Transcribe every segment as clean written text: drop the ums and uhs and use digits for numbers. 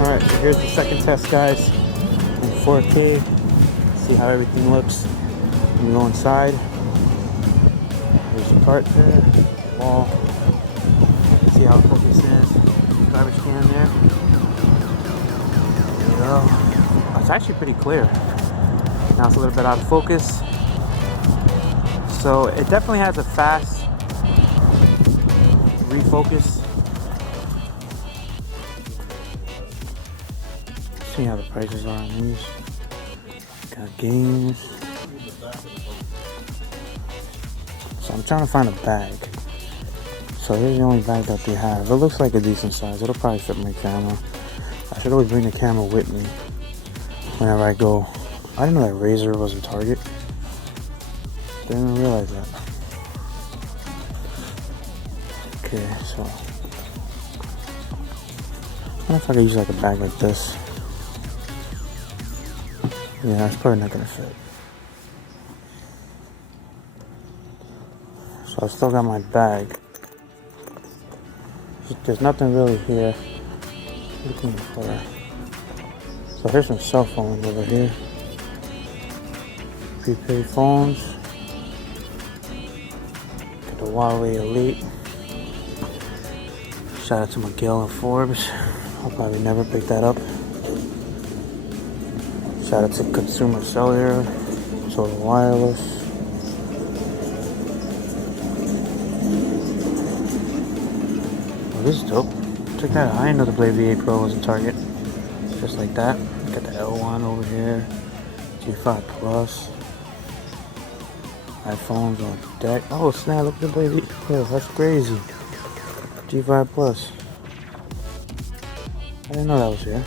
Alright, so here's the second test, guys, in 4K. See how everything looks when you go inside. There's the cart there, wall. See how focus is. Garbage can there. There we go. It's actually pretty clear. Now it's a little bit out of focus. So it definitely has a fast refocus. See how the prices are on these. Got games. So I'm trying to find a bag. So here's the only bag that they have. It looks like a decent size. It'll probably fit my camera. I should always bring the camera with me whenever I go. I didn't know that Razer was in Target. Didn't even realize that. Okay, so I wonder if I could use like a bag like this. Yeah, that's probably not gonna fit. So I still got my bag. There's nothing really here. Looking for. So here's some cell phones over here. Prepaid phones. Got the Huawei Elite. Shout out to Miguel and Forbes. I'll probably never pick that up. Shout out to Consumer Cellular, Total Wireless. Oh, this is dope. Check that out. I didn't know the Blade V8 Pro was in Target. Just like that. Got the L1 over here. G5 Plus. iPhones on deck. Oh snap, look at the Blade V8 Pro. That's crazy. G5 Plus. I didn't know that was here.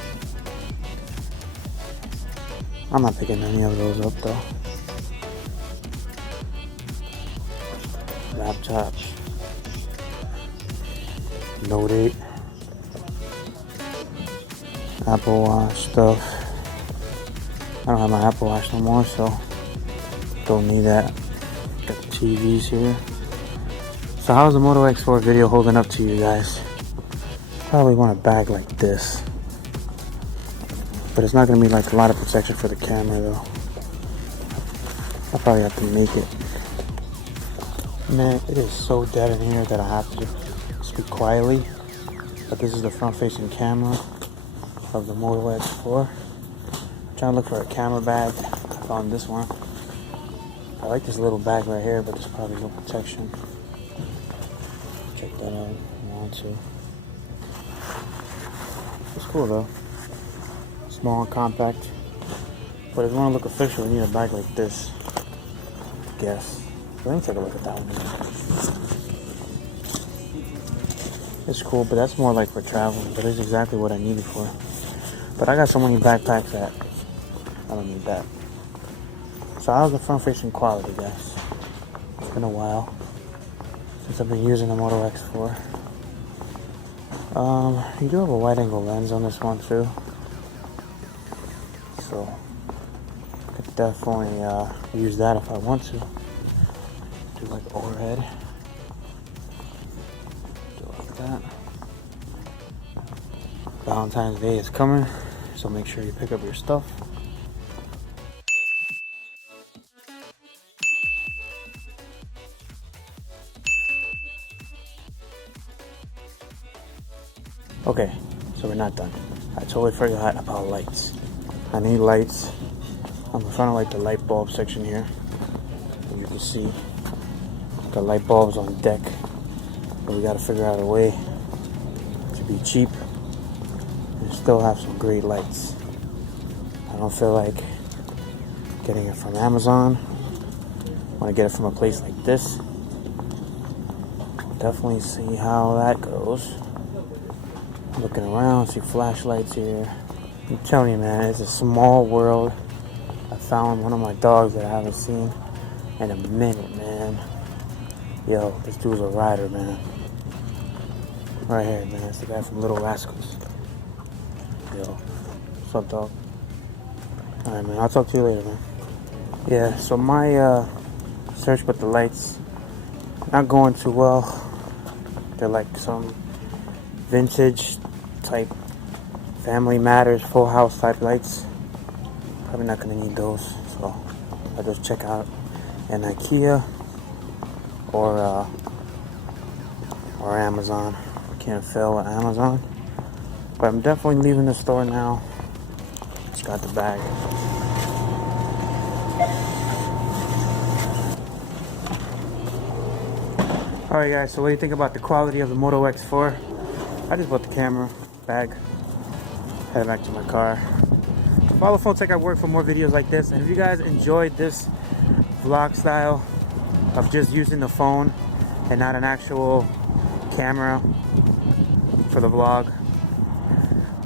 I'm not picking any of those up though. Laptops. Note 8. Apple Watch stuff. I don't have my Apple Watch no more, so don't need that. Got the TVs here. So how's the Moto X4 video holding up to you guys? Probably want a bag like this. But it's not going to be like a lot of protection for the camera though. I'll probably have to make it. Man, it is so dead in here that I have to speak quietly. But this is the front facing camera of the Moto X4. I'm trying to look for a camera bag. I found this one. I like this little bag right here, but there's probably no protection. Check that out if you want to. It's cool though. Small and compact. But if you want to look official, you need a bag like this. I guess. Let me take a look at that one. It's cool, but that's more like for traveling. But it's exactly what I need it for. But I got so many backpacks that I don't need that. So how's the front facing quality, guys? It's been a while since I've been using the Moto X4. You do have a wide angle lens on this one too. So I could definitely use that if I want to. Do like overhead. Do like that. Valentine's Day is coming, so make sure you pick up your stuff. Okay, so we're not done. I totally forgot about lights. I need lights. I'm in front of like the light bulb section here. And you can see the light bulbs on deck. But we gotta figure out a way to be cheap and still have some great lights. I don't feel like getting it from Amazon. I wanna get it from a place like this. Definitely see how that goes. Looking around, see flashlights here. I'm telling you, man, it's a small world I found one of my dogs that I haven't seen in a minute, man. Yo, this dude's a rider, man. Right here, man. It's the guy from Little Rascals. Yo, what's up, dog? Alright, man. I'll talk to you later, man. Yeah, so my search with the lights not going too well. They're like some vintage type Family Matters Full House type lights. Probably not gonna need those, so I'll just check out an IKEA or Amazon. I can't fail at Amazon, but I'm definitely leaving the store now. Just got the bag. Alright guys, so what do you think about the quality of the Moto X4? I just bought the camera, bag, headed back to my car. Follow Phone Tech at Work for more videos like this. And if you guys enjoyed this vlog style of just using the phone and not an actual camera for the vlog,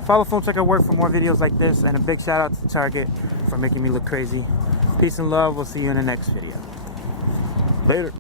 follow Phone Tech at Work for more videos like this. And a big shout out to Target for making me look crazy. Peace and love. We'll see you in the next video. Later.